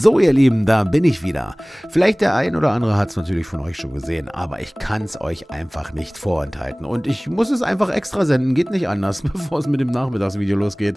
So ihr Lieben, da bin ich wieder. Vielleicht der ein oder andere hat es natürlich von euch schon gesehen, aber ich kann es euch einfach nicht vorenthalten. Und ich muss es einfach extra senden, geht nicht anders, bevor es mit dem Nachmittagsvideo losgeht.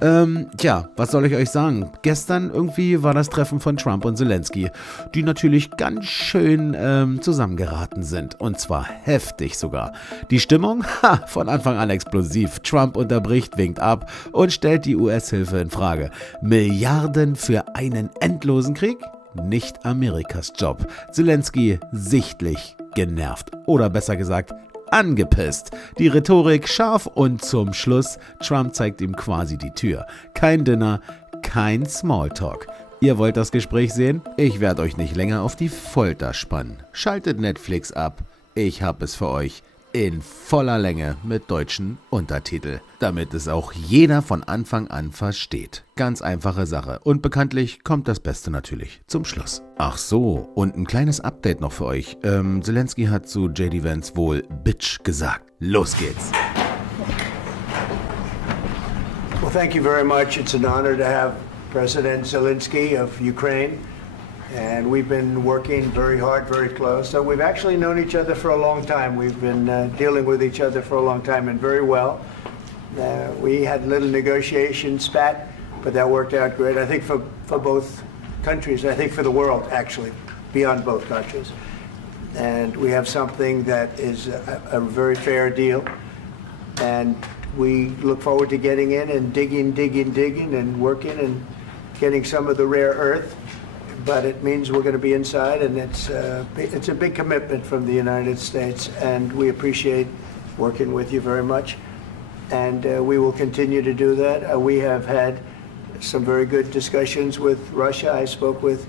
Was soll ich euch sagen? Gestern irgendwie war das Treffen von Trump und Selenskyj, die natürlich ganz schön zusammengeraten sind. Und zwar heftig sogar. Die Stimmung? Von Anfang an explosiv. Trump unterbricht, winkt ab und stellt die US-Hilfe in Frage. Milliarden für einen endlosen Krieg? Nicht Amerikas Job. Selenskyj sichtlich genervt. Oder besser gesagt, angepisst. Die Rhetorik scharf und zum Schluss, Trump zeigt ihm quasi die Tür. Kein Dinner, kein Smalltalk. Ihr wollt das Gespräch sehen? Ich werde euch nicht länger auf die Folter spannen. Schaltet Netflix ab. Ich habe es für euch in voller Länge mit deutschen Untertitel, damit es auch jeder von Anfang an versteht. Ganz einfache Sache. Und bekanntlich kommt das Beste natürlich zum Schluss. Ach so, und ein kleines Update noch für euch. Selenskyj hat zu JD Vance wohl Bitch gesagt. Los geht's. Well, thank you very much. It's an honor to have President Selenskyj of Ukraine. And we've been working very hard, very close. So we've actually known each other for a long time. We've been dealing with each other for a long time and very well. We had a little negotiation spat, but that worked out great. I think for both countries, I think for the world, actually, beyond both countries. And we have something that is a very fair deal. And we look forward to getting in and digging and working and getting some of the rare earth. But it means we're going to be inside, and it's a big commitment from the United States, and we appreciate working with you very much, and we will continue to do that. We have had some very good discussions with Russia. I spoke with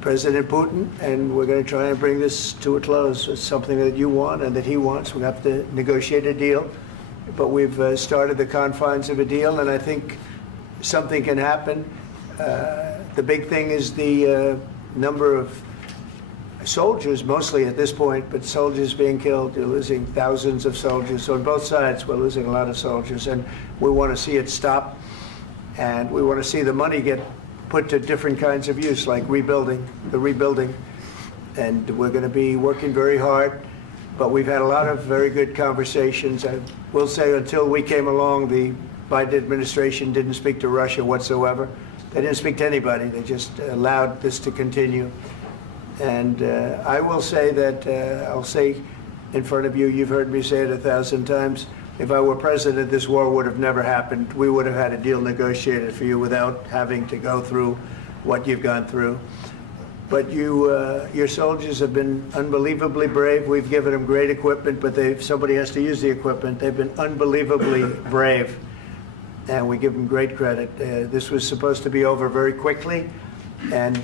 President Putin, and we're going to try and bring this to a close. It's something that you want and that he wants. We have to negotiate a deal, but we've started the confines of a deal, and I think something can happen. The big thing is the number of soldiers, mostly at this point, but soldiers being killed. You're losing thousands of soldiers. So on both sides, we're losing a lot of soldiers, and we want to see it stop. And we want to see the money get put to different kinds of use, like rebuilding. And we're going to be working very hard. But we've had a lot of very good conversations. I will say until we came along, the Biden administration didn't speak to Russia whatsoever. They didn't speak to anybody. They just allowed this to continue. And I will say that, I'll say in front of you, you've heard me say it 1,000 times, if I were president, this war would have never happened. We would have had a deal negotiated for you without having to go through what you've gone through. But your soldiers have been unbelievably brave. We've given them great equipment, but somebody has to use the equipment. They've been unbelievably brave. And we give them great credit. This was supposed to be over very quickly, and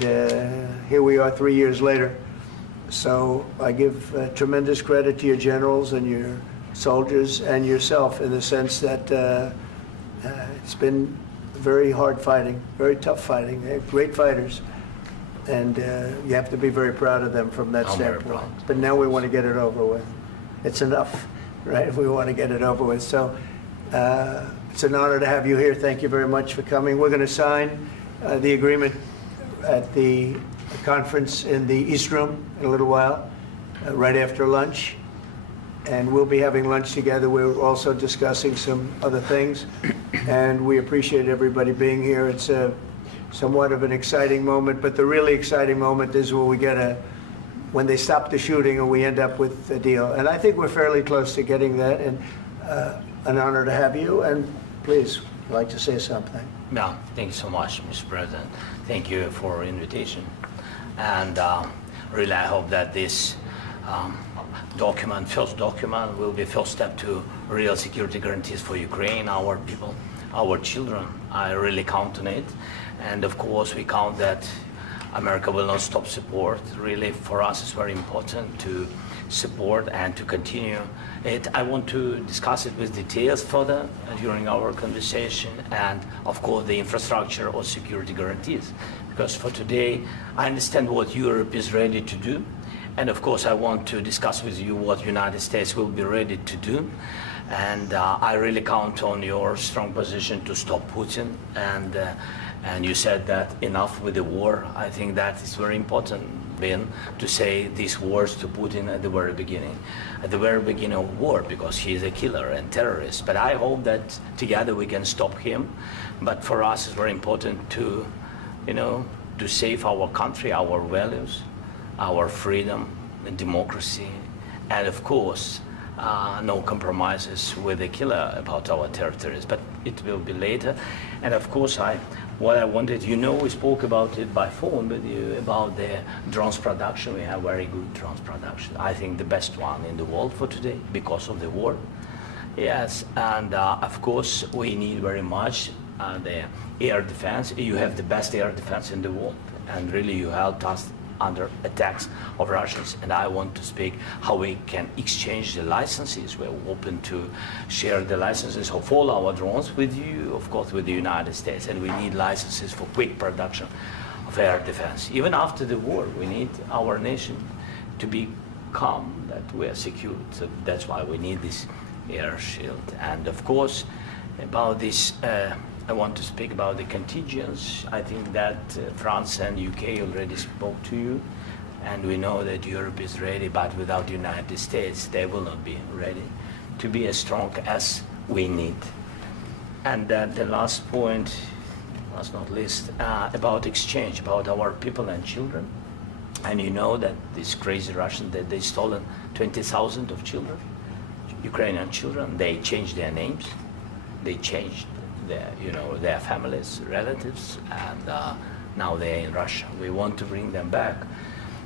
here we are 3 years later. So I give tremendous credit to your generals and your soldiers and yourself in the sense that it's been very hard fighting, very tough fighting. They're great fighters, and you have to be very proud of them from that standpoint. But now we want to get it over with. It's enough, right? We want to get it over with. So. It's an honor to have you here. Thank you very much for coming. We're going to sign the agreement at the conference in the East Room in a little while, right after lunch. And we'll be having lunch together. We're also discussing some other things. And we appreciate everybody being here. It's somewhat of an exciting moment, but the really exciting moment is when we get when they stop the shooting and we end up with a deal. And I think we're fairly close to getting that. And an honor to have you, and please, I'd like to say something. Yeah, thank you so much, Mr. President. Thank you for the invitation. And really, I hope that this first document, will be a first step to real security guarantees for Ukraine, our people, our children. I really count on it. And of course, we count that America will not stop support. Really, for us, it's very important to support and to continue it. I want to discuss it with details further during our conversation, and of course the infrastructure or security guarantees, because for today I understand what Europe is ready to do, and of course I want to discuss with you what United States will be ready to do, and I really count on your strong position to stop Putin And you said that enough with the war. I think that is very important, Ben, to say these words to Putin at the very beginning of war, because he is a killer and terrorist. But I hope that together we can stop him. But for us, it's very important to, to save our country, our values, our freedom and democracy, and of course, no compromises with the killer about our territories. But it will be later. And of course, what I wanted, we spoke about it by phone with you, about the drones production. We have very good drones production. I think the best one in the world for today because of the war. Yes, and of course, we need very much the air defense. You have the best air defense in the world, and really you helped us under attacks of Russians. And I want to speak how we can exchange the licenses. We're open to share the licenses of all our drones with you, of course, with the United States. And we need licenses for quick production of air defense. Even after the war, we need our nation to be calm, that we are secure. So that's why we need this air shield. And of course, about this, I want to speak about the contingents. I think that France and UK already spoke to you, and we know that Europe is ready, but without the United States, they will not be ready to be as strong as we need. And the last point, last not least, about exchange, about our people and children. And you know that these crazy Russians, that they stolen 20,000 of children, Ukrainian children. They changed their names, they changed their families, relatives, and now they're in Russia. We want to bring them back,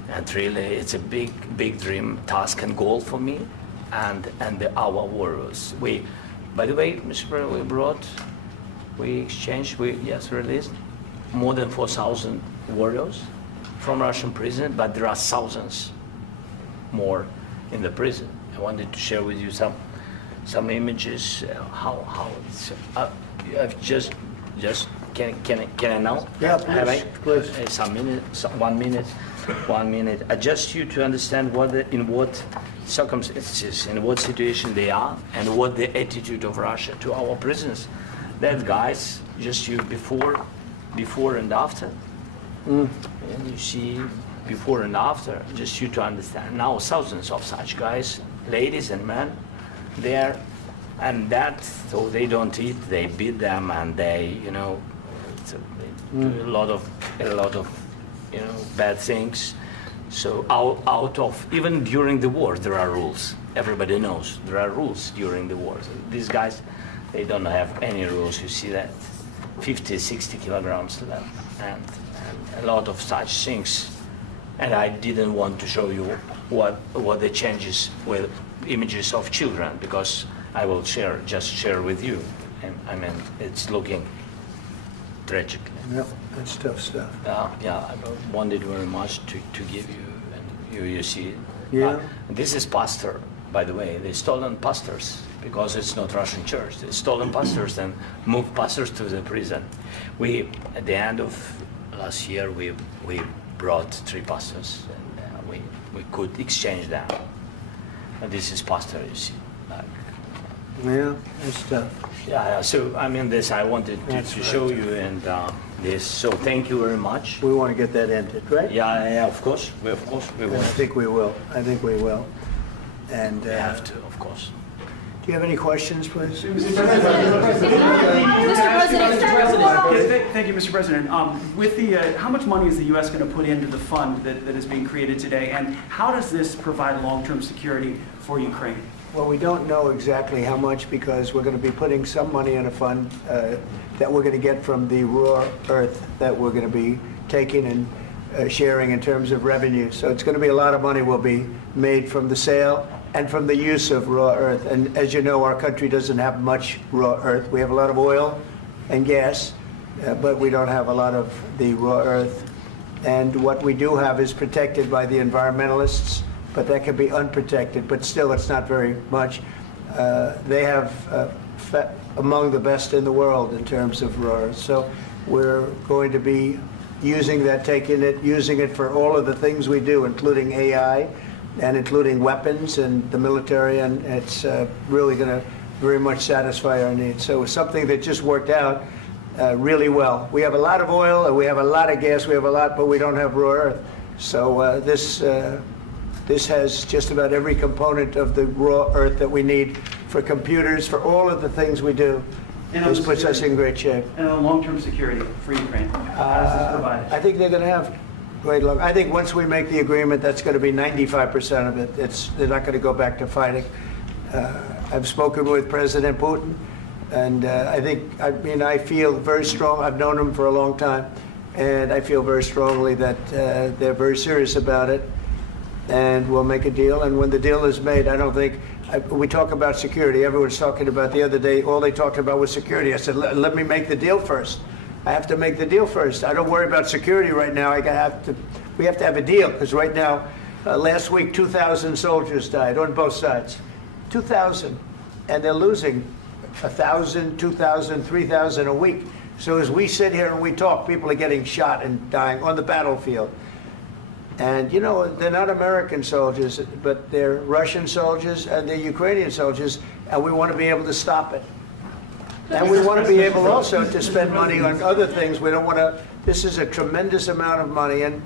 and really, it's a big dream, task, and goal for me, and our warriors. By the way, Mr. President, we released more than 4,000 warriors from Russian prison, but there are thousands more in the prison. I wanted to share with you some images. How it's. I've just can I now? Yeah, please. Have I? Please. 1 minute. Just you to understand in what circumstances, in what situation they are, and what the attitude of Russia to our prisoners. That guys, just you before and after. And you see before and after, just you to understand. Now thousands of such guys, ladies and men, there. And that, so they don't eat, they beat them, and they, they do a lot of, bad things. So out of, even during the war, there are rules. Everybody knows there are rules during the war. So these guys, they don't have any rules. You see that, 50, 60 kilograms left, and a lot of such things. And I didn't want to show you what the changes with images of children, because I will just share with you. And I mean, it's looking tragic. Yep, that's tough stuff. I wanted very much to give you, and you see it. Yeah. This is pastor, by the way. They stolen pastors, because it's not Russian church. They stolen pastors and moved pastors to the prison. At the end of last year, we brought 3 pastors, and we could exchange them. And this is pastor, you see. Yeah, that's tough. Yeah. So I mean, this I wanted to show you, and this. So thank you very much. We want to get that ended, right? Yeah. Of course. We I will. think we will. And We have to, of course. do you have any questions, please? Mr. President. Thank you, Mr. President. With how much money is the U.S. going to put into the fund that is being created today, and how does this provide long-term security for Ukraine? Well, we don't know exactly how much, because we're going to be putting some money in a fund that we're going to get from the raw earth that we're going to be taking and sharing in terms of revenue. So it's going to be a lot of money will be made from the sale and from the use of raw earth. And as you know, our country doesn't have much raw earth. We have a lot of oil and gas, but we don't have a lot of the raw earth. And what we do have is protected by the environmentalists, but that can be unprotected, but still it's not very much. They have among the best in the world in terms of raw earth. So we're going to be using that, using it for all of the things we do, including AI and including weapons and the military, and it's really going to very much satisfy our needs. So it's something that just worked out really well. We have a lot of oil, and we have a lot of gas, we have a lot, but we don't have raw earth. So this has just about every component of the raw earth that we need for computers, for all of the things we do. This puts us in great shape. And on long-term security for Ukraine, how does this provide it? I think they're going to have great luck. I think once we make the agreement, that's going to be 95% of it. They're not going to go back to fighting. I've spoken with President Putin, and I feel very strong. I've known him for a long time, and I feel very strongly that they're very serious about it, and we'll make a deal. And when the deal is made, I don't think, we talk about security. Everyone's talking about the other day, all they talked about was security. I said, let me make the deal first. I have to make the deal first. I don't worry about security right now. We have to have a deal, because right now, last week, 2,000 soldiers died on both sides. 2,000. And they're losing 1,000, 2,000, 3,000 a week. So as we sit here and we talk, people are getting shot and dying on the battlefield. And, you know, they're not American soldiers, but they're Russian soldiers and they're Ukrainian soldiers, and we want to be able to stop it. And we want to be able also to spend money on other things. We don't want to, this is a tremendous amount of money, and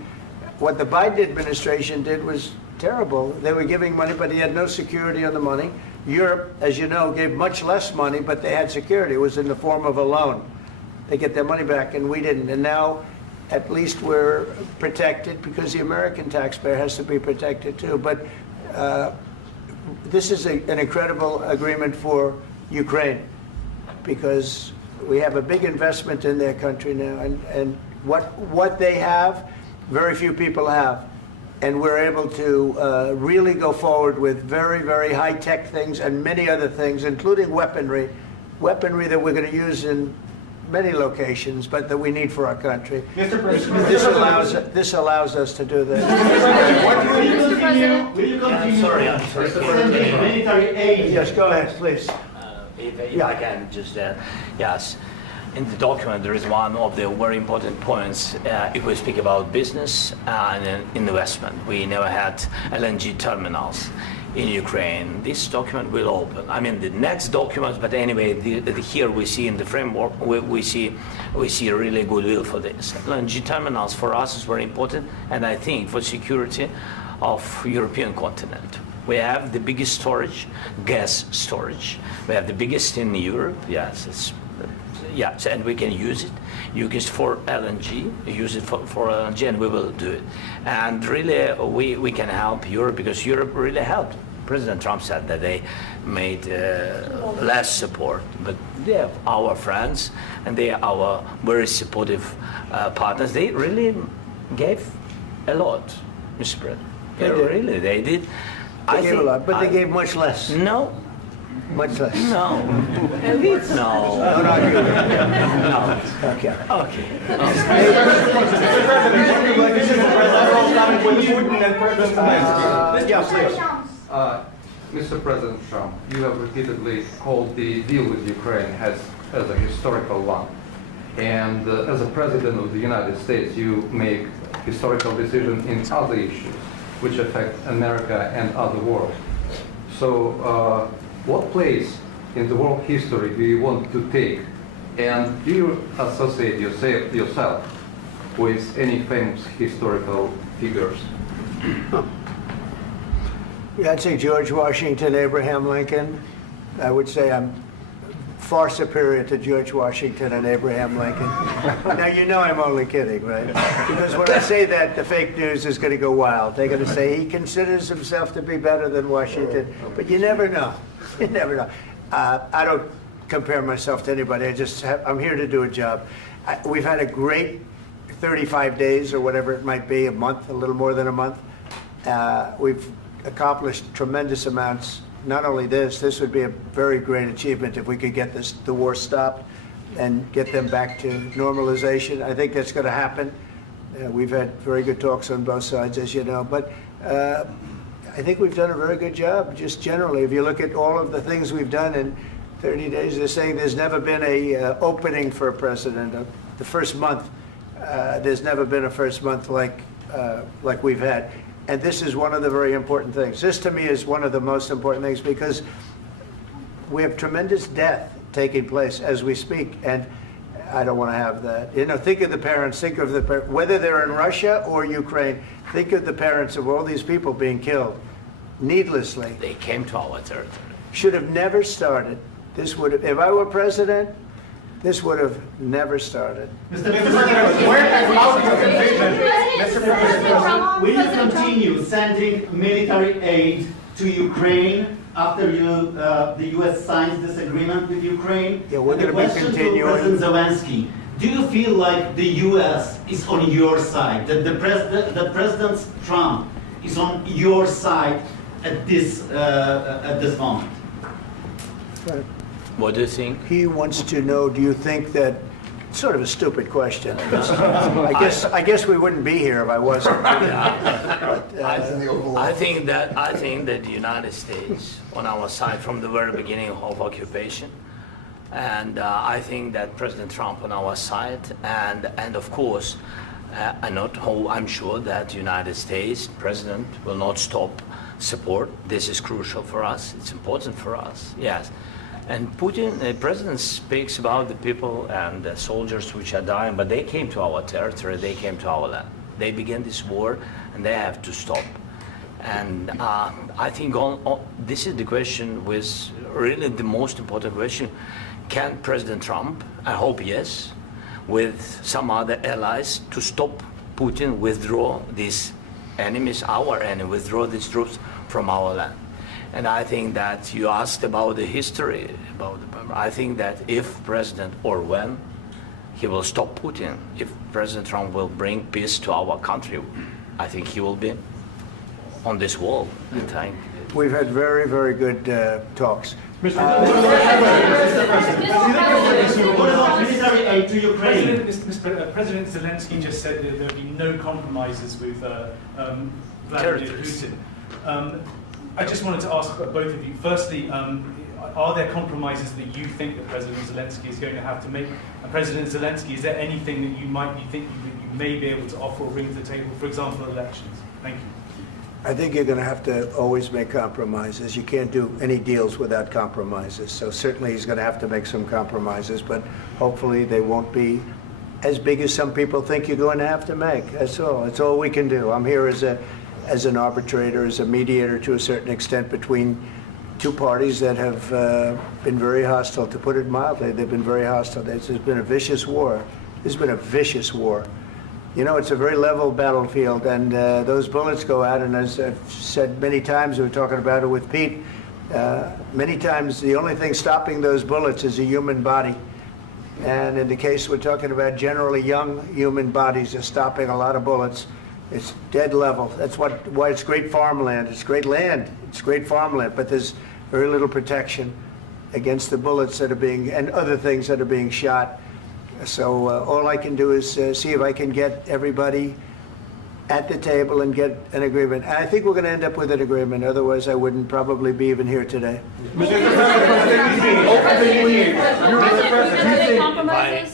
what the Biden administration did was terrible. They were giving money, but he had no security on the money. Europe, as you know, gave much less money, but they had security. It was in the form of a loan. They get their money back, and we didn't. And now, at least we're protected, because the American taxpayer has to be protected too. But this is an incredible agreement for Ukraine, because we have a big investment in their country now, and what they have, very few people have. And we're able to really go forward with very, very high-tech things and many other things, including weaponry that we're going to use in many locations, but that we need for our country. Mr. President, This allows us to do that. Will you continue? I'm sorry. Sending military aid? Yes, go ahead, please. If I can just yes. In the document, there is one of the very important points. If we speak about business and investment, we never had LNG terminals in Ukraine. This document will open. I mean, the next documents, but anyway, here we see in the framework, we see really goodwill for this. LNG terminals for us is very important, and I think for security of European continent. We have the biggest storage, gas storage. We have the biggest in Europe. Yes, and we can use it for LNG, use it for LNG, and we will do it. And really, we can help Europe, because Europe really helped. President Trump said that they made less support, but they are our friends, and they are our very supportive partners. They really gave a lot, Mr. President. They did. They gave a lot, but they gave much less. No. Much less. No. No. Not you. No. Okay. Okay. Mr. President Trump, you have repeatedly called the deal with Ukraine as a historical one. And as a President of the United States, you make historical decisions in other issues which affect America and other world. So what place in the world history do you want to take? And do you associate yourself with any famous historical figures? Yeah, I'd say George Washington, Abraham Lincoln. I would say I'm far superior to George Washington and Abraham Lincoln. Now, you know I'm only kidding, right? Because when I say that, the fake news is going to go wild. They're going to say he considers himself to be better than Washington. But you never know. You never know. I don't compare myself to anybody. I'm here to do a job. We've had a great 35 days or whatever it might be, a month, a little more than a month. We've accomplished tremendous amounts. Not only this would be a very great achievement if we could get the war stopped and get them back to normalization. I think that's going to happen. We've had very good talks on both sides, as you know. But I think we've done a very good job, just generally. If you look at all of the things we've done in 30 days, they're saying there's never been a opening for a president. The first month, there's never been a first month like we've had. And this is one of the very important things. This, to me, is one of the most important things, because we have tremendous death taking place as we speak. And I don't want to have that. You know, think of the parents, whether they're in Russia or Ukraine, think of the parents of all these people being killed needlessly. They came to our territory. Should have never started. This would have, if I were president, this would have never started. Mr. President, where has our division? Mr. President, will you continue sending military aid to Ukraine after the U.S. signs this agreement with Ukraine? Yeah, we're going to be continuing. To President Zelensky, do you feel like the U.S. is on your side? That President Trump is on your side at this moment? Right. What do you think? He wants to know, do you think that, sort of a stupid question. I guess we wouldn't be here if I wasn't. I think that the United States on our side from the very beginning of occupation, and I think that President Trump on our side, and of course, I'm sure that the United States President will not stop support. This is crucial for us. It's important for us. Yes. And Putin, the president, speaks about the people and the soldiers which are dying, but they came to our territory, they came to our land. They began this war, and they have to stop. And I think this is the question, with really the most important question. Can President Trump, I hope yes, with some other allies, to stop Putin, withdraw these enemies, our enemy, withdraw these troops from our land? And I think that you asked about the history, I think that if President, or when, he will stop Putin, if President Trump will bring peace to our country, I think he will be on this wall. We've had very, very good talks. What about military aid to Ukraine? President Zelensky just said that there will be no compromises with Vladimir Putin. I just wanted to ask both of you, firstly, are there compromises that you think that President Zelensky is going to have to make? And President Zelensky, is there anything that you might be thinking that you may be able to offer or bring to the table, for example, elections? Thank you. I think you're going to have to always make compromises. You can't do any deals without compromises. So certainly he's going to have to make some compromises, but hopefully they won't be as big as some people think you're going to have to make. That's all. That's all we can do. I'm here as an arbitrator, as a mediator to a certain extent between two parties that have been very hostile, to put it mildly. They've been very hostile. There's been a vicious war. There's been a vicious war. You know, it's a very level battlefield, and those bullets go out, and as I've said many times, we were talking about it with Pete, many times the only thing stopping those bullets is a human body. And in the case we're talking about, generally young human bodies are stopping a lot of bullets. It's dead level. That's why it's great farmland. It's great land. It's great farmland, but there's very little protection against the bullets that are being, and other things that are being shot. So all I can do is see if I can get everybody at the table and get an agreement. And I think we're going to end up with an agreement. Otherwise, I wouldn't probably be even here today.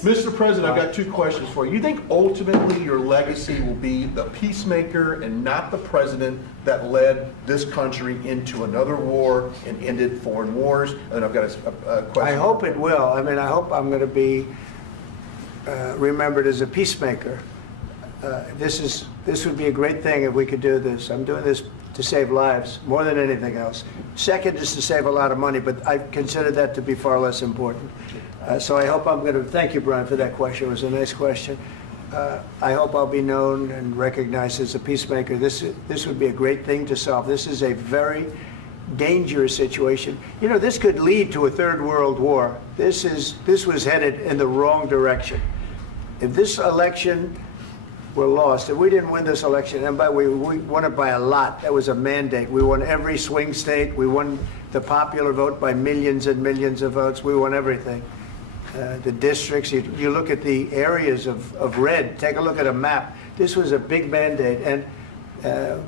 Mr. President, I've got two questions for you. You think ultimately your legacy will be the peacemaker and not the president that led this country into another war and ended foreign wars? And I've got a question. I hope it will. I mean, I hope I'm going to be remembered as a peacemaker. This would be a great thing if we could do this. I'm doing this to save lives more than anything else. Second is to save a lot of money, but I consider that to be far less important. So I hope I'm going to, thank you, Brian, for that question. It was a nice question. I hope I'll be known and recognized as a peacemaker. This would be a great thing to solve. This is a very dangerous situation. You know, this could lead to a third world war. This was headed in the wrong direction. If this election were lost, if we didn't win this election, and we won it by a lot, that was a mandate. We won every swing state. We won the popular vote by millions and millions of votes. We won everything. The districts, you look at the areas of red, take a look at a map. This was a big mandate, and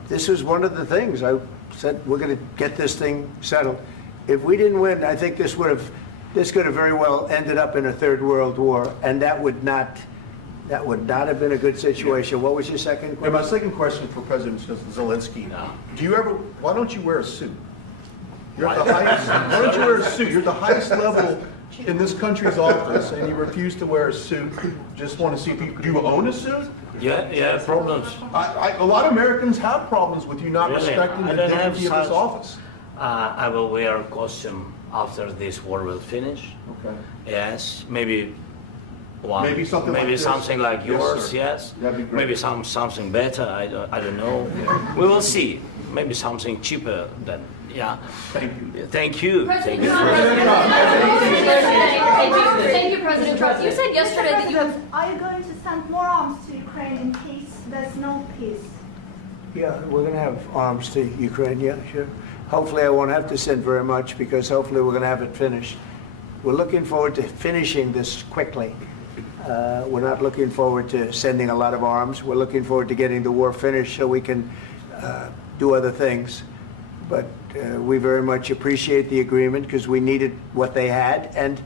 this was one of the things I said, we're going to get this thing settled. If we didn't win, I think this could have very well ended up in a third world war, and that would not have been a good situation. What was your second question? And my second question for President Zelensky, why don't you wear a suit? You're at the highest, why don't you wear a suit? You're at the highest level in this country's office and you refuse to wear a suit, just want to see if you, do you own a suit? Yeah, problems. A lot of Americans have problems with you not Really? respecting I the don't have dignity of this such- office. I will wear a costume after this war will finish. Okay. Yes, maybe one. Maybe something maybe like this. something like Yes, yours. sir. Yes. That'd be great. Maybe something better. I don't know. We will see. Maybe something cheaper than. Yeah. Thank you. Thank you. President Thank you. Trump. Thank you, President Trump. You said yesterday that you have. Are you going to send more arms to Ukraine in case there's no peace? Yeah, we're going to have arms to Ukraine, yeah, sure. Hopefully I won't have to send very much because hopefully we're going to have it finished. We're looking forward to finishing this quickly. We're not looking forward to sending a lot of arms. We're looking forward to getting the war finished so we can do other things. But we very much appreciate the agreement because we needed what they had, and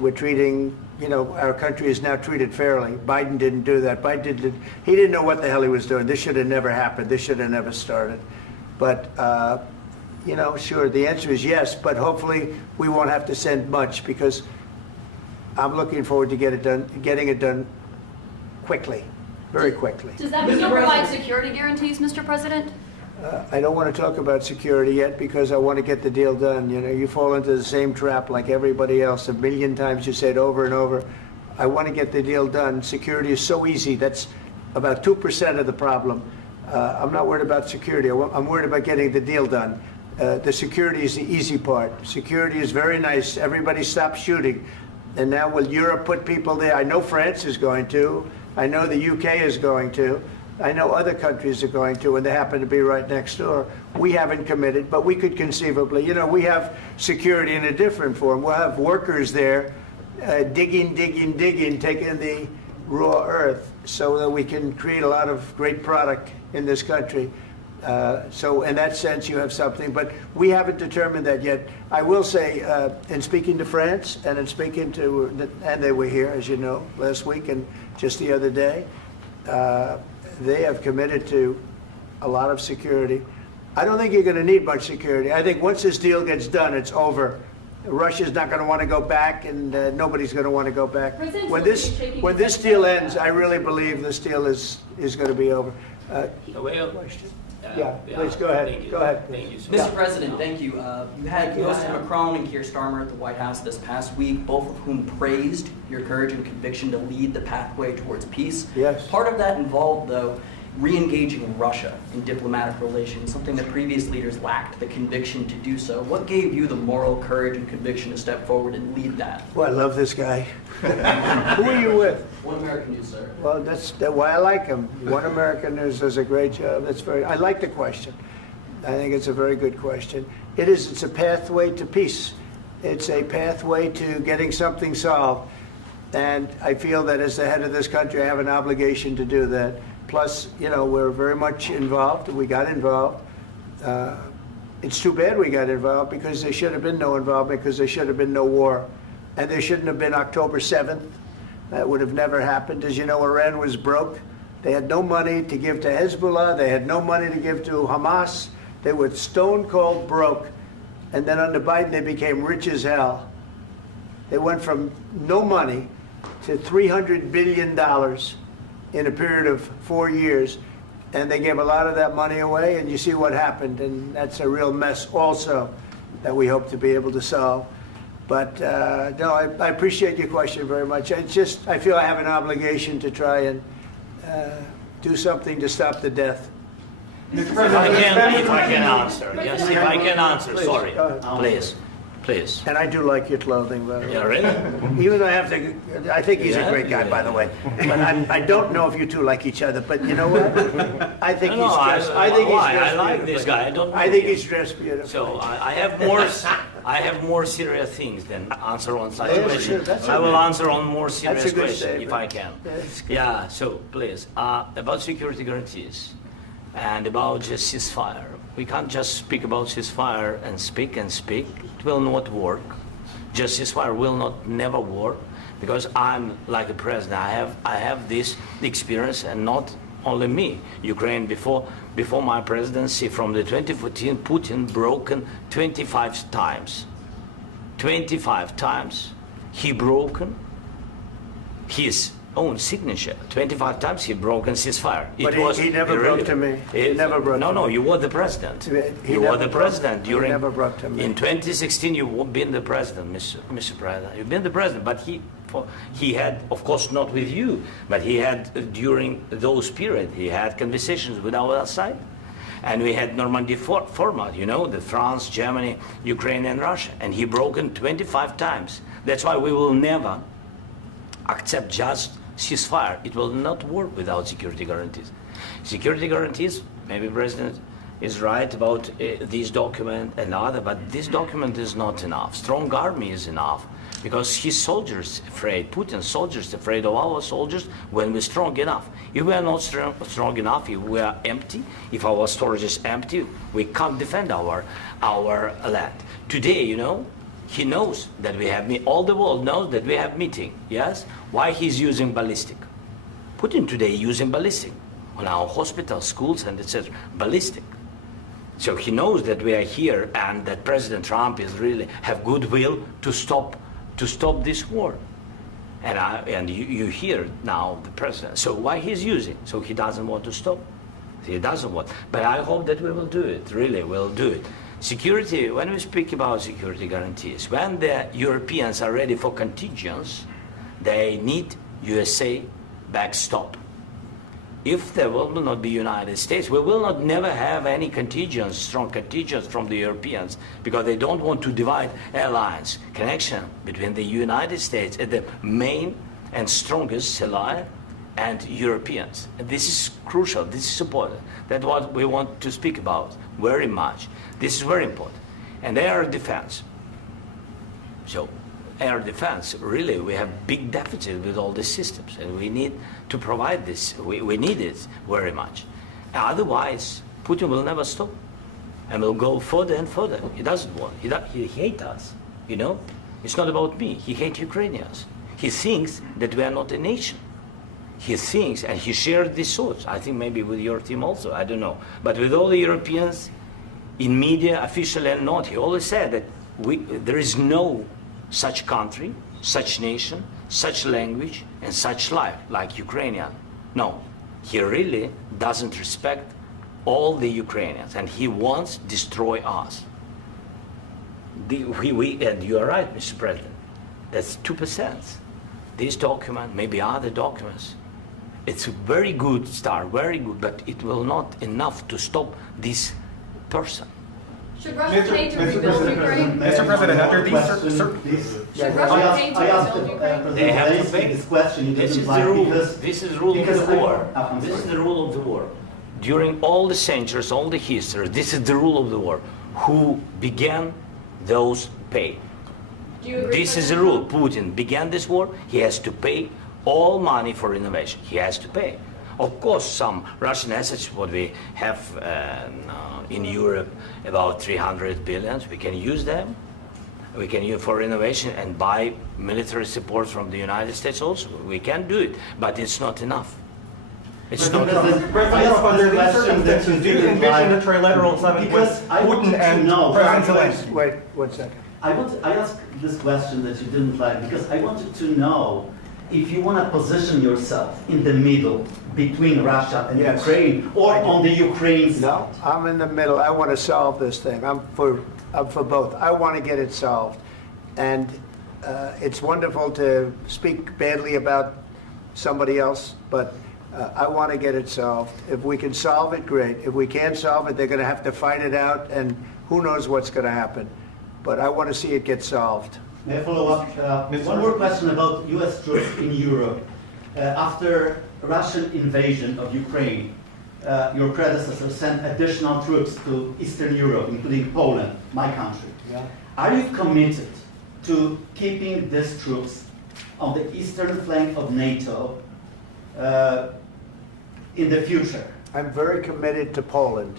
we're treating, you know, our country is now treated fairly. Biden didn't do that. He didn't know what the hell he was doing. This should have never happened. This should have never started. But, you know, sure, the answer is yes, but hopefully we won't have to send much because I'm looking forward to getting it done quickly, very quickly. Does that mean you'll provide security guarantees, Mr. President? I don't want to talk about security yet because I want to get the deal done. You know, you fall into the same trap like everybody else. A million times you say it over and over. I want to get the deal done. Security is so easy. That's about 2% of the problem. I'm not worried about security. I'm worried about getting the deal done. The security is the easy part. Security is very nice. Everybody stopped shooting. And now will Europe put people there? I know France is going to. I know the UK is going to. I know other countries are going to, and they happen to be right next door. We haven't committed, but we could conceivably. You know, we have security in a different form. We'll have workers there digging, taking the raw earth so that we can create a lot of great product in this country. So in that sense, you have something, but we haven't determined that yet. I will say, in speaking to France and in speaking to, and they were here, as you know, last week and just the other day, they have committed to a lot of security. I don't think you're going to need much security. I think once this deal gets done, it's over. Russia's not going to want to go back, and nobody's going to want to go back. When this deal ends, I really believe this deal is going to be over. Yeah, please go ahead. Go ahead. Thank you, sir. Mr. President, thank you. You hosted Macron and Keir Starmer at the White House this past week, both of whom praised your courage and conviction to lead the pathway towards peace. Yes. Part of that involved, though, re-engaging Russia in diplomatic relations, something that previous leaders lacked the conviction to do so. What gave you the moral courage and conviction to step forward and lead that? Well, I love this guy. Who are you with? One American News, sir. Well, that's why I like him. One American News does a great job. I like the question. I think it's a very good question. It's a pathway to peace. It's a pathway to getting something solved. And I feel that as the head of this country, I have an obligation to do that. Plus, you know, we're very much involved. We got involved. It's too bad we got involved because there should have been no involvement because there should have been no war. And there shouldn't have been October 7th. That would have never happened. As you know, Iran was broke. They had no money to give to Hezbollah. They had no money to give to Hamas. They were stone cold broke. And then under Biden, they became rich as hell. They went from no money to $300 billion in a period of 4 years. And they gave a lot of that money away, and you see what happened. And that's a real mess also that we hope to be able to solve. But no, I appreciate your question very much. It's just, I feel I have an obligation to try and do something to stop the death. If I can answer. Yes, if I can answer. Please, Sorry. go ahead. Please. And I do like your clothing, by the way. Yeah, really? Even though I think he's a great guy, by the way. But I don't know if you two like each other. But you know what? I think he's dressed. I like this guy. I don't know I think him. he's dressed beautifully. So I have more serious things than answer on such Yeah, questions. sure, that's I will okay. answer on more serious That's a good questions if I statement. can. That's good. Yeah. So please, about security guarantees and about just ceasefire. We can't just speak about ceasefire and speak. It will not work. Just ceasefire will never work because I'm like a president. I have this experience, and not only me. Ukraine before my presidency, from the 2014, Putin broken 25 times. 25 times he broken his own signature. 25 times he broken ceasefire. But he never broke to me. He never broke to me. No, you were the president. You were the president during. He never broke to me. In 2016, you've been the president, Mr. President. You've been the president, but he had, of course, not with you, but he had during those periods. He had conversations with our side, and we had Normandy format. You know, the France, Germany, Ukraine, and Russia, and he broken 25 times. That's why we will never accept just ceasefire. It will not work without security guarantees. Security guarantees, maybe President is right about this document and other, but this document is not enough. Strong army is enough because his soldiers afraid, Putin's soldiers afraid of our soldiers when we're strong enough. If we are not strong enough, if we are empty, if our storage is empty, we can't defend our land. Today, you know, he knows that we have, all the world knows that we have meeting, yes? Why he's using ballistic? Putin today using ballistic on our hospitals, schools, and etc. Ballistic. So he knows that we are here and that President Trump is really have goodwill to stop this war. And you hear now the president. So why he's using? So he doesn't want to stop. He doesn't want. But I hope that we will do it. Really, we'll do it. Security, when we speak about security guarantees, when the Europeans are ready for contingents, they need USA backstop. If there will not be United States, we will not never have any contingents, strong contingents from the Europeans, because they don't want to divide alliance, connection between the United States and the main and strongest ally and Europeans. And this is crucial, this is important. That's what we want to speak about very much. This is very important. And air defense. So air defense, really, we have big deficit with all these systems, and we need to provide this. We need it very much. Otherwise, Putin will never stop, and will go further and further. He doesn't want. He hates us, you know? It's not about me. He hates Ukrainians. He thinks that we are not a nation. He thinks, and he shared these thoughts, I think maybe with your team also, I don't know. But with all the Europeans, in media, officially and not, he always said that there is no such country, such nation, such language, and such life like Ukrainian. No, he really doesn't respect all the Ukrainians, and he wants to destroy us. And you are right, Mr. President, that's 2%. This document, maybe other documents, it's a very good start, very good, but it will not enough to stop this person. Should Russia pay to rebuild Ukraine? Mr. President, under these Should Russia pay to rebuild Ukraine? They have to pay. This question. This is the rule. This is the rule of the war. This is the rule of the war. During all the centuries, all the history, this is the rule of the war. Who began, those pay. Do you agree? This is the rule. Putin began this war. He has to pay all money for innovation. He has to pay. Of course, some Russian assets, what we have in Europe, about 300 billion, we can use them. We can use for innovation and buy military support from the United States also. We can do it, but it's not enough. It's not enough. President, under these circumstances, do you envision a trilateral summit with Putin and President Zelenskyj? Wait 1 second. I asked this question that you didn't like because I wanted to know if you want to position yourself in the middle between Russia and Yes. Ukraine, or on the Ukraine side. No, I'm in the middle. I want to solve this thing. I'm for both. I want to get it solved. And it's wonderful to speak badly about somebody else, but I want to get it solved. If we can solve it, great. If we can't solve it, they're going to have to fight it out, and who knows what's going to happen. But I want to see it get solved. May I follow up? One more question about U.S. troops in Europe. After Russian invasion of Ukraine, your predecessor sent additional troops to Eastern Europe, including Poland, my country. Yeah. Are you committed to keeping these troops on the eastern flank of NATO in the future? I'm very committed to Poland.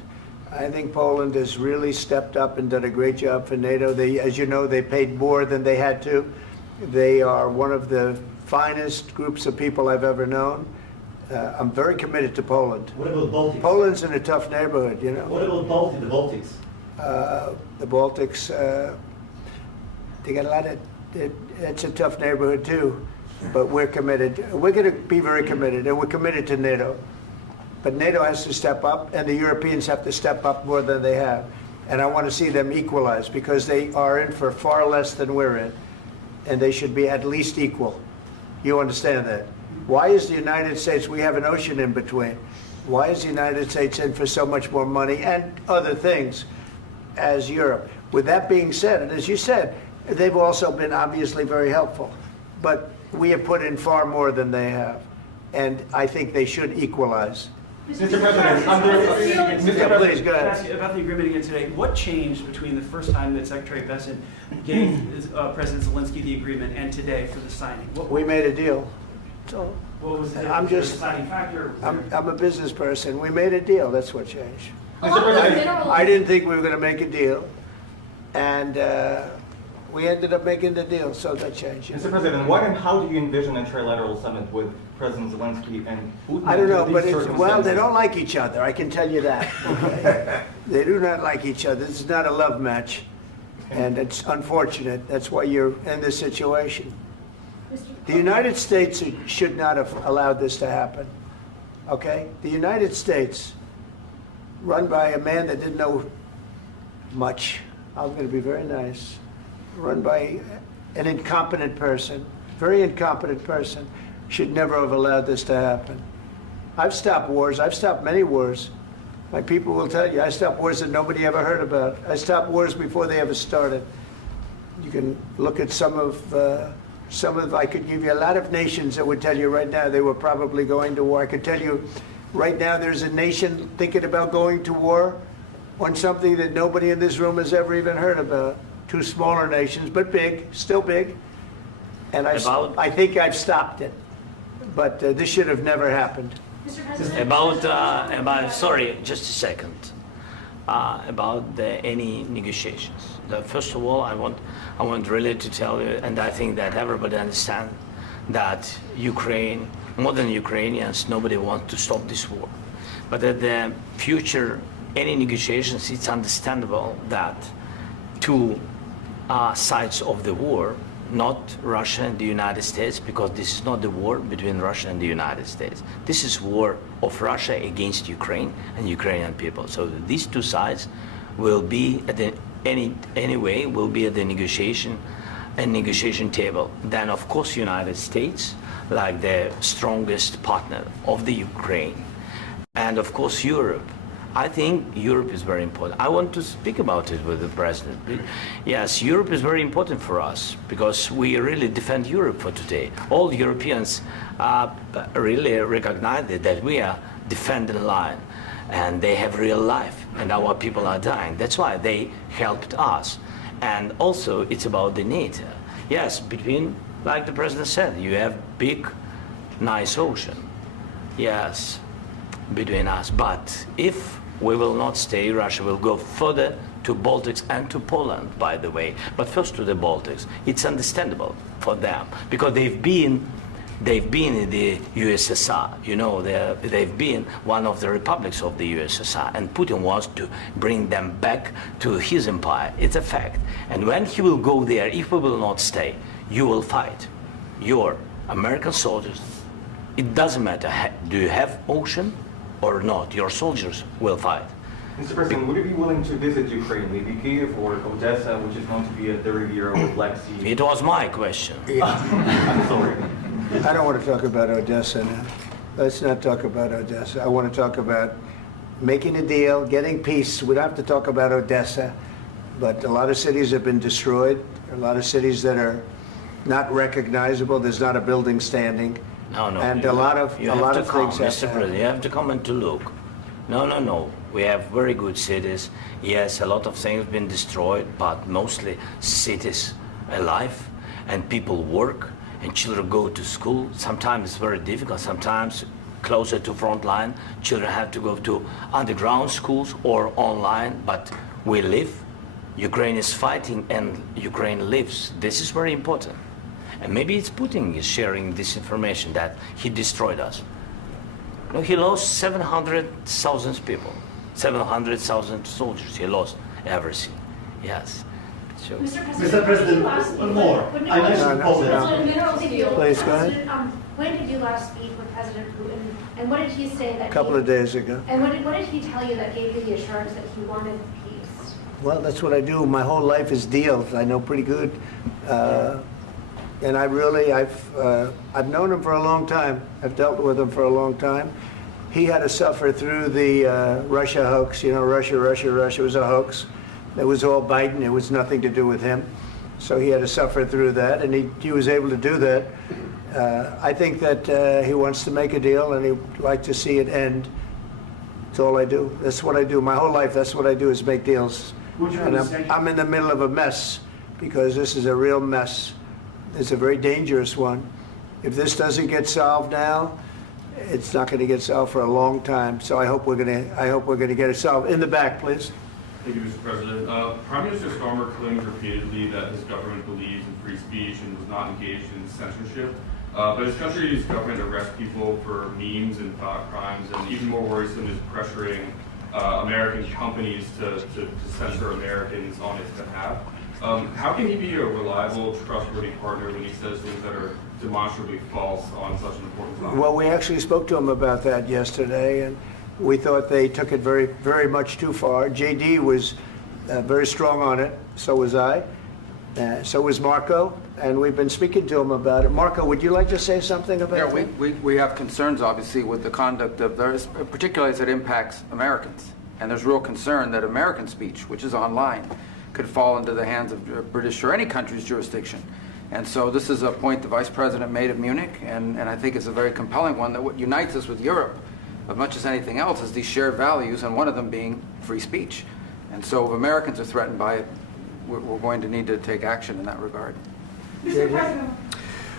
I think Poland has really stepped up and done a great job for NATO. They, as you know, they paid more than they had to. They are one of the finest groups of people I've ever known. I'm very committed to Poland. What about Baltics? Poland's in a tough neighborhood, you know. What about the Baltics? The Baltics, they got a lot of it's a tough neighborhood too, but we're committed. We're going to be very committed, and we're committed to NATO. But NATO has to step up, and the Europeans have to step up more than they have. And I want to see them equalize, because they are in for far less than we're in, and they should be at least equal. You understand that? Why is the United States, we have an ocean in between, why is the United States in for so much more money and other things as Europe? With that being said, and as you said, they've also been obviously very helpful, but we have put in far more than they have, and I think they should equalize. Mr. President, Please, go Can I ahead. ask you about the agreement again today? What changed between the first time that Secretary Vance gave President Zelenskyj the agreement and today for the signing? We made a deal. So What was the I'm just, deciding factor? I'm a business person. We made a deal. That's what changed. Mr. President, I didn't think we were going to make a deal, and we ended up making the deal, so that changed. Mr. President, what and how do you envision a trilateral summit with President Zelenskyj and Putin? I don't know, under but these well, they circumstances? don't like each other. I can tell you that. Okay? They do not like each other. This is not a love match, and it's unfortunate. That's why you're in this situation. The United States should not have allowed this to happen. Okay? The United States, run by a man that didn't know much. I'm going to be very nice. Run by an incompetent person, very incompetent person, should never have allowed this to happen. I've stopped wars. I've stopped many wars. My people will tell you, I stopped wars that nobody ever heard about. I stopped wars before they ever started. You can look at some of, I could give you a lot of nations that would tell you right now they were probably going to war. I could tell you right now there's a nation thinking about going to war on something that nobody in this room has ever even heard about. Two smaller nations, but big, still big. And I think I've stopped it. But this should have never happened. Mr. President. Sorry, just a second. About any negotiations. First of all, I want really to tell you, and I think that everybody understands that Ukraine, modern Ukrainians, nobody wants to stop this war. But at the future, any negotiations, it's understandable that two sides of the war, not Russia and the United States, because this is not the war between Russia and the United States. This is war of Russia against Ukraine and Ukrainian people. So these two sides will be at the will be at the negotiation table. Then of course United States, like the strongest partner of the Ukraine, and of course Europe. I think Europe is very important. I want to speak about it with the President. Yes, Europe is very important for us because we really defend Europe for today. All Europeans really recognize that we are defending line and they have real life and our people are dying. That's why they helped us. And also it's about the NATO. Yes, between, like the President said, you have big, nice ocean. Yes, between us. But if we will not stay, Russia will go further to Baltics and to Poland, by the way. But first to the Baltics. It's understandable for them because they've been in the USSR. You know, they've been one of the republics of the USSR, and Putin wants to bring them back to his empire. It's a fact. And when he will go there, if we will not stay, you will fight. Your American soldiers, it doesn't matter, do you have ocean or not, your soldiers will fight. Mr. President, would you be willing to visit Ukraine, maybe Kyiv or Odessa, which is going to be at the Riviera or Black Sea? It was my question. I'm sorry. I don't want to talk about Odessa now. Let's not talk about Odessa. I want to talk about making a deal, getting peace. We don't have to talk about Odessa, but a lot of cities have been destroyed. There are a lot of cities that are not recognizable. There's not a building standing. No. And a lot of things have Mr. President, you have to come and to look. No. We have very good cities. Yes, a lot of things have been destroyed, but mostly cities alive and people work and children go to school. Sometimes it's very difficult. Sometimes closer to front line, children have to go to underground schools or online, but we live. Ukraine is fighting and Ukraine lives. This is very important. And maybe it's Putin is sharing this information that he destroyed us. No, he lost 700,000 people, 700,000 soldiers. He lost everything. Yes. Sure. Mr. President, one more. I mentioned Poland. Please, go ahead. When did you last speak with President Putin, and what did he say that? A couple of days ago. And what did he tell you that gave you the assurance that he wanted peace? Well, that's what I do. My whole life is deals. I know pretty good, and I've known him for a long time. I've dealt with him for a long time. He had to suffer through the Russia hoax. You know, Russia was a hoax. It was all Biden. It was nothing to do with him. So he had to suffer through that, and he was able to do that. I think that he wants to make a deal, and he'd like to see it end. That's all I do. That's what I do. My whole life, that's what I do, is make deals. And I'm in the middle of a mess, because this is a real mess. It's a very dangerous one. If this doesn't get solved now, it's not going to get solved for a long time. So I hope we're going to get it solved. In the back, please. Thank you, Mr. President. Prime Minister Starmer claims repeatedly that his government believes in free speech and was not engaged in censorship. But his country's government arrests people for memes and thought crimes, and even more worrisome is pressuring American companies to censor Americans on its behalf. How can he be a reliable, trustworthy partner when he says things that are demonstrably false on such an important topic? Well, we actually spoke to him about that yesterday, and we thought they took it very, very much too far. JD was very strong on it. So was I. So was Marco, and we've been speaking to him about it. Marco, would you like to say something about that? We have concerns, obviously, with the conduct of those, particularly as it impacts Americans. And there's real concern that American speech, which is online, could fall into the hands of British or any country's jurisdiction. And so this is a point the Vice President made of Munich, and I think it's a very compelling one, that what unites us with Europe, as much as anything else, is these shared values, and one of them being free speech. And so if Americans are threatened by it, we're going to need to take action in that regard. Mr. President.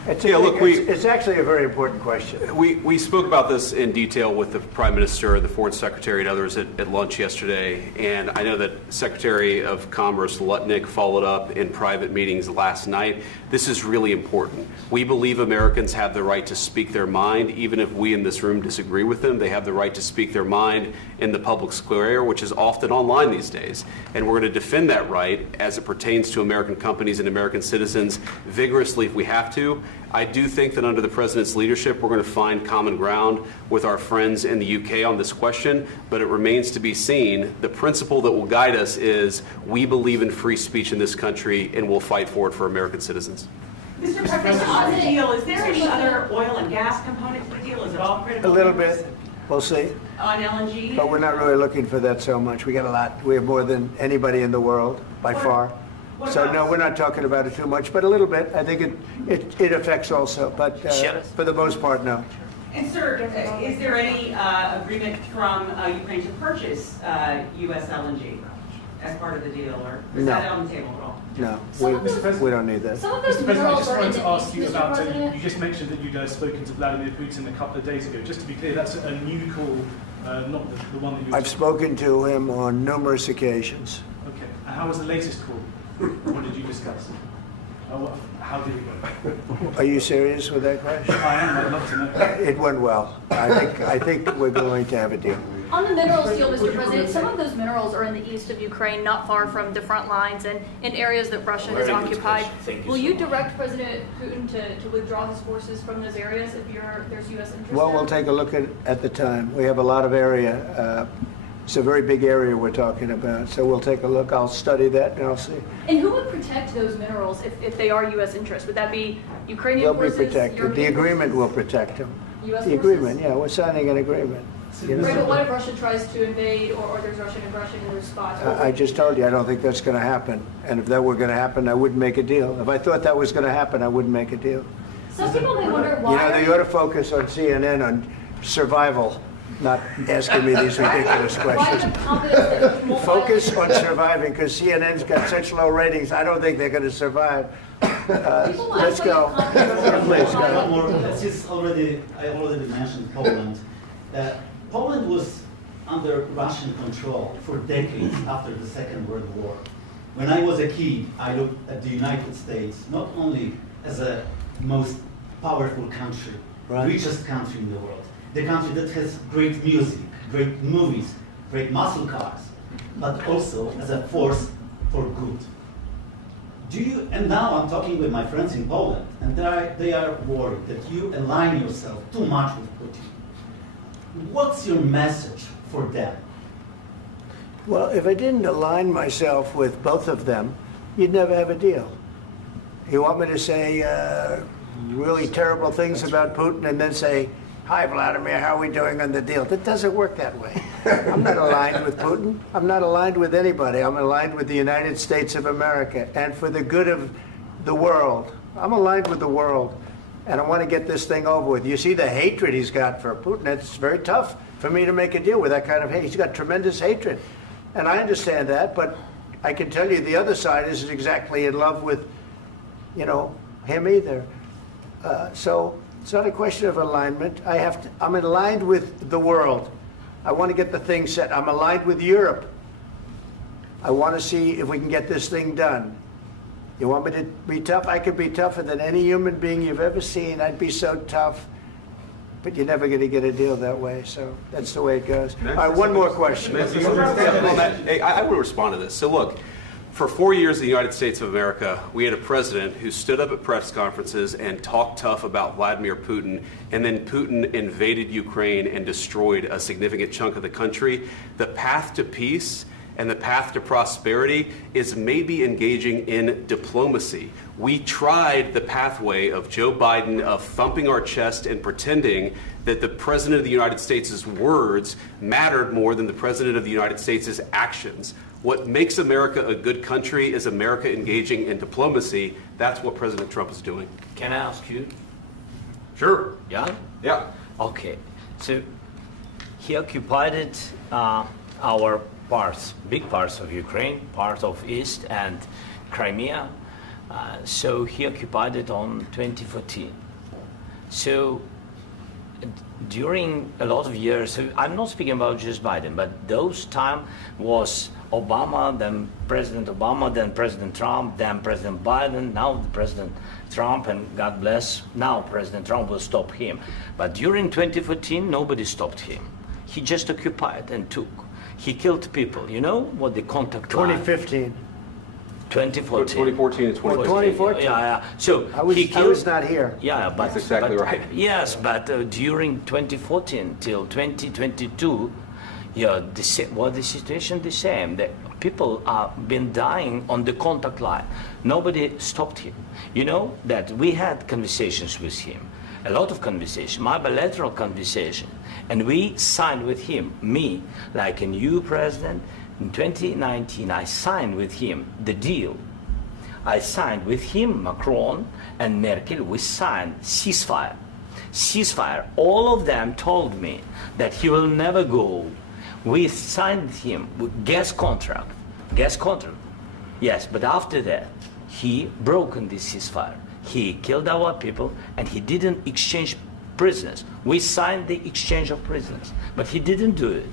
It's actually a very important question. We spoke about this in detail with the Prime Minister, the Foreign Secretary, and others at lunch yesterday, and I know that Secretary of Commerce Lutnick followed up in private meetings last night. This is really important. We believe Americans have the right to speak their mind, even if we in this room disagree with them. They have the right to speak their mind in the public square, which is often online these days, and we're going to defend that right as it pertains to American companies and American citizens vigorously if we have to. I do think that under the President's leadership, we're going to find common ground with our friends in the UK on this question, but it remains to be seen. The principle that will guide us is we believe in free speech in this country, and we'll fight for it for American citizens. Mr. President, on the deal, is there any other oil and gas component to the deal? Is it all critical? A little bit. We'll see. On LNG? But we're not really looking for that so much. We got a lot. We have more than anybody in the world, by far. So no, we're not talking about it too much, but a little bit. I think it affects also, but for the most part, no. And sir, is there any agreement from Ukraine to purchase U.S. LNG as part of the deal, or is that on the table at all? No, we don't need that. Mr. President, I just wanted to ask you about, you just mentioned that you'd spoken to Vladimir Putin a couple of days ago. Just to be clear, that's a new call, not the one that you... I've spoken to him on numerous occasions. Okay, and how was the latest call? What did you discuss? How did it go? Are you serious with that question? I am. I'd love to know. It went well. I think we're going to have a deal. On the minerals deal, Mr. President, some of those minerals are in the east of Ukraine, not far from the front lines and in areas that Russia has occupied. Will you direct President Putin to withdraw his forces from those areas if there's U.S. interest? Well, we'll take a look at the time. We have a lot of area. It's a very big area we're talking about, so we'll take a look. I'll study that and I'll see. And who would protect those minerals if they are U.S. interests? Would that be Ukrainian forces? They'll be protected. European The agreement forces? will protect them. U.S. The agreement, yeah, we're signing an agreement. You know? Right, but what if Russia tries to invade or there's Russian aggression in those spots? I just told you I don't think that's going to happen. And if that were going to happen, I wouldn't make a deal. If I thought that was going to happen, I wouldn't make a deal. Some people may wonder why. You know, they ought to focus on CNN on survival, not asking me these ridiculous questions. Focus on surviving, because CNN's got such low ratings. I don't think they're going to survive. Let's go. Please, go ahead. I already mentioned Poland. Poland was under Russian control for decades after the Second World War. When I was a kid, I looked at the United States not only as a most powerful country, richest country in the world, the country that has great music, great movies, great muscle cars, but also as a force for good. Do you, and now I'm talking with my friends in Poland, and they are worried that you align yourself too much with Putin. What's your message for them? Well, if I didn't align myself with both of them, you'd never have a deal. You want me to say really terrible things about Putin and then say, "Hi, Vladimir, how are we doing on the deal?" That doesn't work that way. I'm not aligned with Putin. I'm not aligned with anybody. I'm aligned with the United States of America and for the good of the world. I'm aligned with the world, and I want to get this thing over with. You see the hatred he's got for Putin. It's very tough for me to make a deal with that kind of hate. He's got tremendous hatred, and I understand that, but I can tell you the other side isn't exactly in love with, you know, him either. So it's not a question of alignment. I'm aligned with the world. I want to get the thing set. I'm aligned with Europe. I want to see if we can get this thing done. You want me to be tough? I could be tougher than any human being you've ever seen. I'd be so tough. But you're never going to get a deal that way. So that's the way it goes. All right, one more question. Hey, I want to respond to this. So look, for 4 years in the United States of America, we had a president who stood up at press conferences and talked tough about Vladimir Putin, and then Putin invaded Ukraine and destroyed a significant chunk of the country. The path to peace and the path to prosperity is maybe engaging in diplomacy. We tried the pathway of Joe Biden of thumping our chest and pretending that the President of the United States' words mattered more than the President of the United States' actions. What makes America a good country is America engaging in diplomacy. That's what President Trump is doing. Can I ask you? Sure. Yeah? Yeah. Okay. So he occupied our parts, big parts of Ukraine, part of East and Crimea. So he occupied it on 2014. So during a lot of years, so I'm not speaking about just Biden, but those time was Obama, then President Obama, then President Trump, then President Biden, now President Trump, and God bless, now President Trump will stop him. But during 2014, nobody stopped him. He just occupied and took. He killed people. You know what the contact line? 2015. 2014 2014. and 2015. 2014. Yeah. So I was not here. Yeah, but that's exactly right. Yes, but during 2014 till 2022, yeah, the situation the same. The people have been dying on the contact line. Nobody stopped him. You know that we had conversations with him, a lot of conversation, my bilateral conversation, and we signed with him, me, like a new president. In 2019, I signed with him the deal. I signed with him, Macron and Merkel, we signed ceasefire. Ceasefire. All of them told me that he will never go. We signed him with gas contract. Gas contract. Yes, but after that, he broken this ceasefire. He killed our people and he didn't exchange prisoners. We signed the exchange of prisoners, but he didn't do it.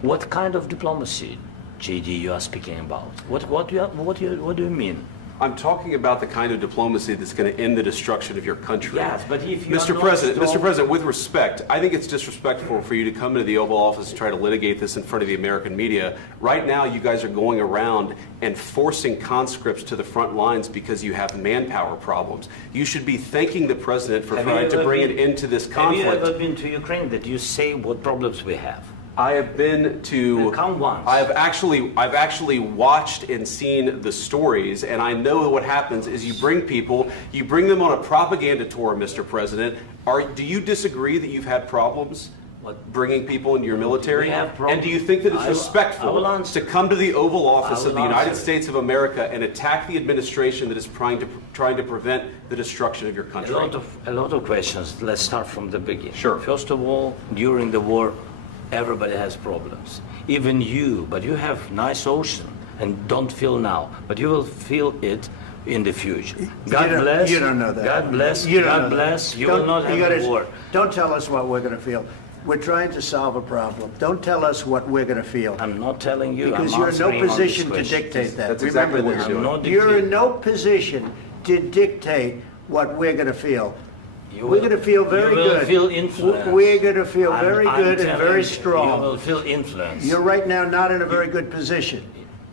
What kind of diplomacy, JD, you are speaking about? What do you mean? I'm talking about the kind of diplomacy that's going to end the destruction of your country. Yes, but if you Mr. President, with respect, I think it's disrespectful for you to come into the Oval Office and try to litigate this in front of the American media. Right now, you guys are going around and forcing conscripts to the front lines because you have manpower problems. You should be thanking the President for trying to bring an end to this conflict. Have you ever been to Ukraine that you say what problems we have? I have been to. Come once. I've actually watched and seen the stories, and I know what happens is you bring people, you bring them on a propaganda tour, Mr. President. Do you disagree that you've had problems bringing people into your military? And do you think that it's respectful to come to the Oval Office of the United States of America and attack the administration that is trying to prevent the destruction of your country? A lot of questions. Let's start from the beginning. Sure. First of all, during the war, everybody has problems. Even you, but you have nice ocean and don't feel now, but you will feel it in the future. God bless. You don't know that. God bless. You don't God know bless. that. You will not have a war. Don't tell us what we're going to feel. We're trying to solve a problem. Don't tell us what we're going to feel. I'm not telling you. Because you're in no position to dictate that. That's Remember exactly what this. you're doing. You're in no position to dictate what we're going to feel. We're going to feel very good. You will feel influence. We're going to feel very good and very You strong. will feel influence. You're right now not in a very good position.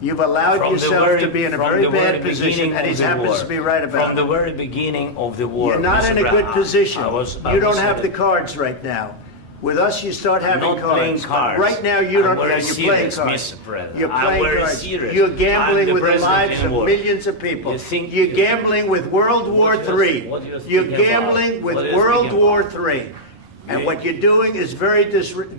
You've allowed From the yourself very- to be in a from very the very bad position, beginning and he of the happens war. to be right about From it. the very beginning of the war. You're not Mr. in a good President, position. I You don't was have the cards right now. With us, you start having not playing cards. cards. But right now, you don't. I'm very You're playing serious, cards. Mr. President. You're I'm playing very cards. serious. You're I'm gambling the with the president lives in of war. millions of people. You think- You're gambling with World War What do you- III. what do you You're think about? gambling with What do you World think War about? III. And You- what you're doing is very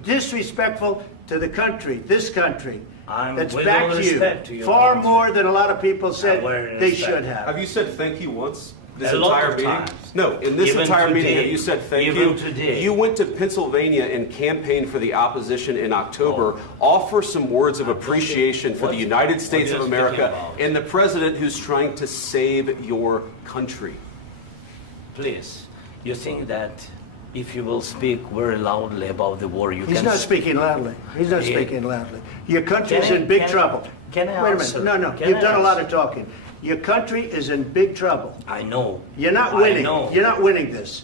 disrespectful to the country, this country. That's with back all to respect to you. your Far country. more than a lot of people said very they respect. should have. Have you said thank you once this A lot entire of meeting? times. No, in this Even entire meeting, today. have you said thank Even you? today. You went to Pennsylvania and campaigned for the opposition in October. Offer some words of appreciation for the United States are of you America speaking about? and the president who's trying to save your country. Please, you think that if you will speak very loudly about the war, you He's can... not speaking loudly. He's not Yeah. speaking loudly. Your country's Can I- in big can I- trouble. can I Wait a answer? minute. No, Can you've I done a lot answer? of talking. Your country is in big trouble. I know. You're not I winning. know. You're not winning this.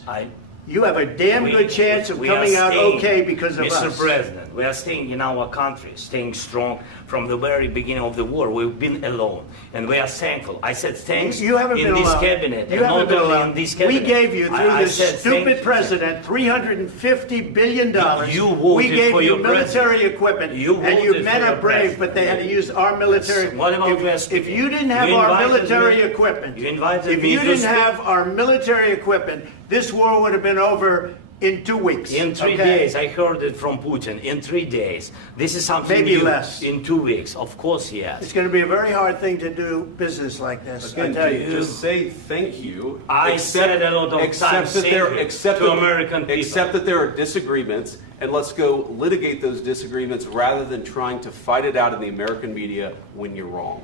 You have a damn good chance of we are coming out staying, okay because of Mr. us. President, we are staying in our country, staying strong from the very beginning of the war. We've been alone, and we are thankful. I said thanks You haven't in been this alone. cabinet, You and haven't not been only alone. in this cabinet. We gave you, through I this said stupid thank you. president, $350 billion. You voted we gave for you your military president. equipment, You and you voted men for are your brave, president. but they had to use our military. What about if you didn't have You our invited military me- equipment, you invited if me you to didn't speak- have our military equipment, this war would have been over in 2 weeks. In 3 okay? days, I heard it from Putin. In 3 days, this is something Maybe new. less. In 2 weeks, of course, yes. It's going to be a very hard thing to do business like this. I Again, tell you. just say thank you. I said a lot of times that there, thank you except to that, American people. Except that there are disagreements, and let's go litigate those disagreements rather than trying to fight it out in the American media when you're wrong.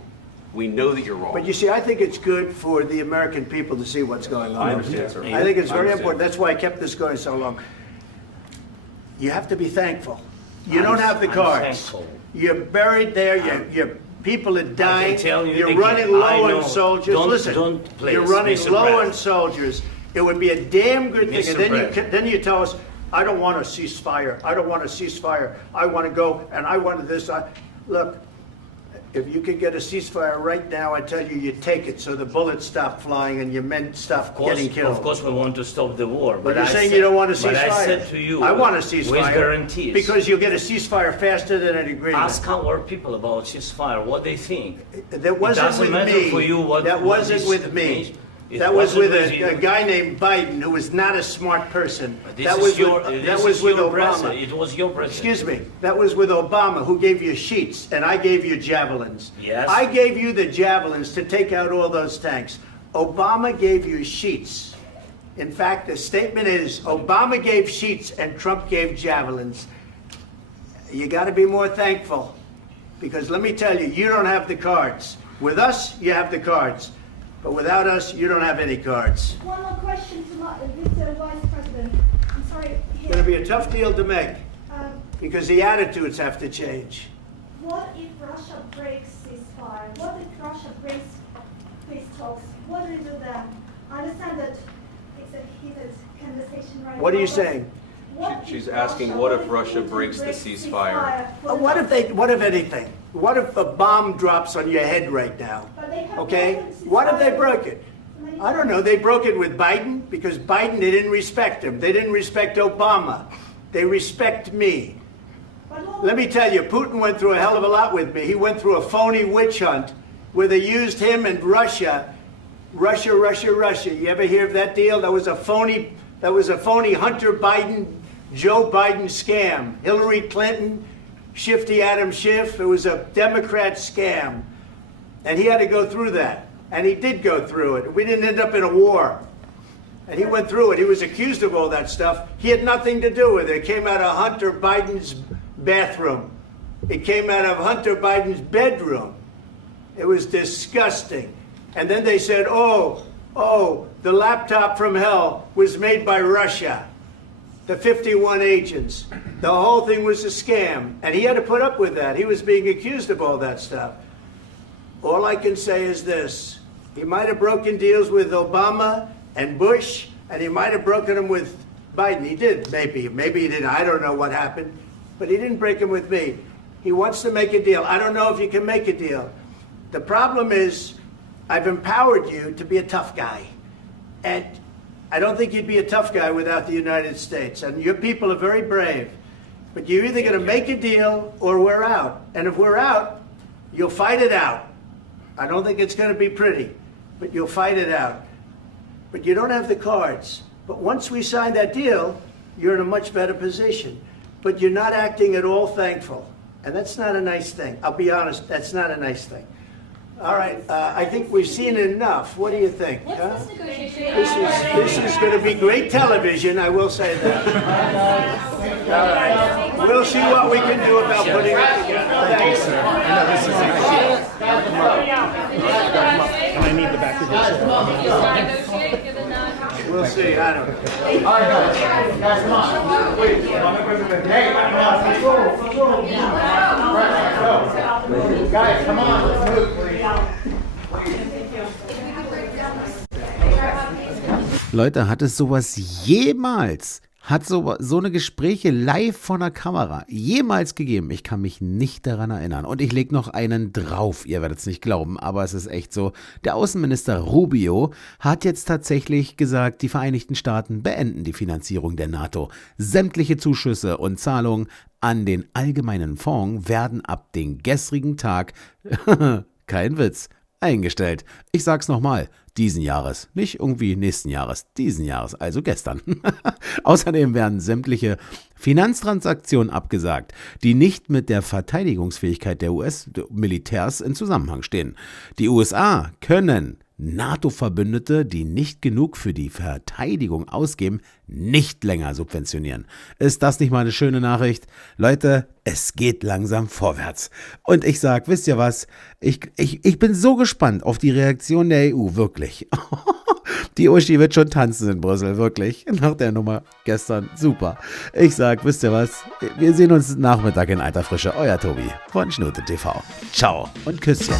We know that you're wrong. But you see, I think it's good for the American people to see what's going on. I understand, sir. I think it's I very understand. important. That's why I kept this going so long. You have to be thankful. You I'm- don't have the I'm cards. thankful. You're buried there. Your people are dying. tell you You're again, running low I know. on soldiers. Don't- Listen, don't, please, you're running Mr. low on President. soldiers. It would be a damn good thing. Mr. And then President. then you tell us, I don't want a ceasefire. I don't want a ceasefire. I want to go and I want this. Look, if you could get a ceasefire right now, I tell you, you take it so the bullets stop flying and your men stop getting killed. Of course, we want to stop the war. But you're I saying said- you don't want a ceasefire. But I said to you, I want a with ceasefire. guarantees. Because you'll get a ceasefire faster than an agreement. Ask our people about ceasefire, what they think. That wasn't it doesn't with matter me. for you what That what wasn't this with me. means. It That was with wasn't you. a guy named Biden who was not a smart person. This That is was your- with, this that was is with your Obama. president. It was your president. Excuse me. That was with Obama, who gave you sheets, and I gave you javelins. Yes. I gave you the javelins to take out all those tanks. Obama gave you sheets. In fact, the statement is Obama gave sheets and Trump gave javelins. You got to be more thankful, because let me tell you, you don't have the cards. With us, you have the cards. But without us, you don't have any cards. One more question to Mr. Vice President. I'm sorry. It's going to be a tough deal to make, Um, because the attitudes have to change. What if Russia breaks ceasefire? What if Russia breaks peace talks? What do we do then? I understand that it's a heated conversation right now. What are you but saying? what She's if asking, Russia- what if if Russia Putin breaks the breaks ceasefire? What if anything? What if a bomb drops on your head right now? But they have Okay? broken What if they ceasefire broke it? many I don't know. They broke it with Biden because Biden, they didn't respect him. They didn't respect Obama. They respect me. Let me tell you, Putin went through a hell of a lot with me. He went through a phony witch hunt where they used him and Russia. Russia. You ever hear of that deal? That was a phony Hunter Biden, Joe Biden scam. Hillary Clinton, Shifty Adam Schiff. It was a Democrat scam. And he had to go through that. And he did go through it. We didn't end up in a war. And he went through it. He was accused of all that stuff. He had nothing to do with it. It came out of Hunter Biden's bathroom. It came out of Hunter Biden's bedroom. It was disgusting. And then they said, oh, the laptop from hell was made by Russia. The 51 agents. The whole thing was a scam. And he had to put up with that. He was being accused of all that stuff. All I can say is this. He might have broken deals with Obama and Bush, and he might have broken them with Biden. He did, maybe. Maybe he didn't. I don't know what happened. But he didn't break them with me. He wants to make a deal. I don't know if you can make a deal. The problem is I've empowered you to be a tough guy. And I don't think you'd be a tough guy without the United States. And your people are very brave. But you're either going to make a deal or we're out. And if we're out, you'll fight it out. I don't think it's going to be pretty, but you'll fight it out. But you don't have the cards. But once we sign that deal, you're in a much better position. But you're not acting at all thankful. And that's not a nice thing. I'll be honest, that's not a nice thing. All right, I think we've seen enough. What do you think? Huh? This is going to be great television, I will say that. All right. We'll see what we can do about putting it together. Thank you, sir. I know this is and I need the back of this. We'll see. I don't know. All right, guys, come on. Wait. Hey, guys, come on. Let's move, please. Leute, hat es sowas jemals, hat so eine Gespräche live von der Kamera jemals gegeben? Ich kann mich nicht daran erinnern. Und ich lege noch einen drauf, ihr werdet es nicht glauben, aber es ist echt so. Der Außenminister Rubio hat jetzt tatsächlich gesagt, die Vereinigten Staaten beenden die Finanzierung der NATO. Sämtliche Zuschüsse und Zahlungen an den allgemeinen Fonds werden ab dem gestrigen Tag, kein Witz, eingestellt. Ich sag's nochmal, diesen Jahres, nicht irgendwie nächsten Jahres, diesen Jahres, also gestern. Außerdem werden sämtliche Finanztransaktionen abgesagt, die nicht mit der Verteidigungsfähigkeit der US-Militärs in Zusammenhang stehen. Die USA können NATO-Verbündete, die nicht genug für die Verteidigung ausgeben, nicht länger subventionieren. Ist das nicht mal eine schöne Nachricht? Leute, es geht langsam vorwärts. Und ich sag, wisst ihr was? Ich bin so gespannt auf die Reaktion der EU, wirklich. Die Uschi wird schon tanzen in Brüssel, wirklich. Nach der Nummer gestern, super. Ich sag, wisst ihr was? Wir sehen uns Nachmittag in alter Frische. Euer Tobi von Schnute TV. Ciao und Küsschen.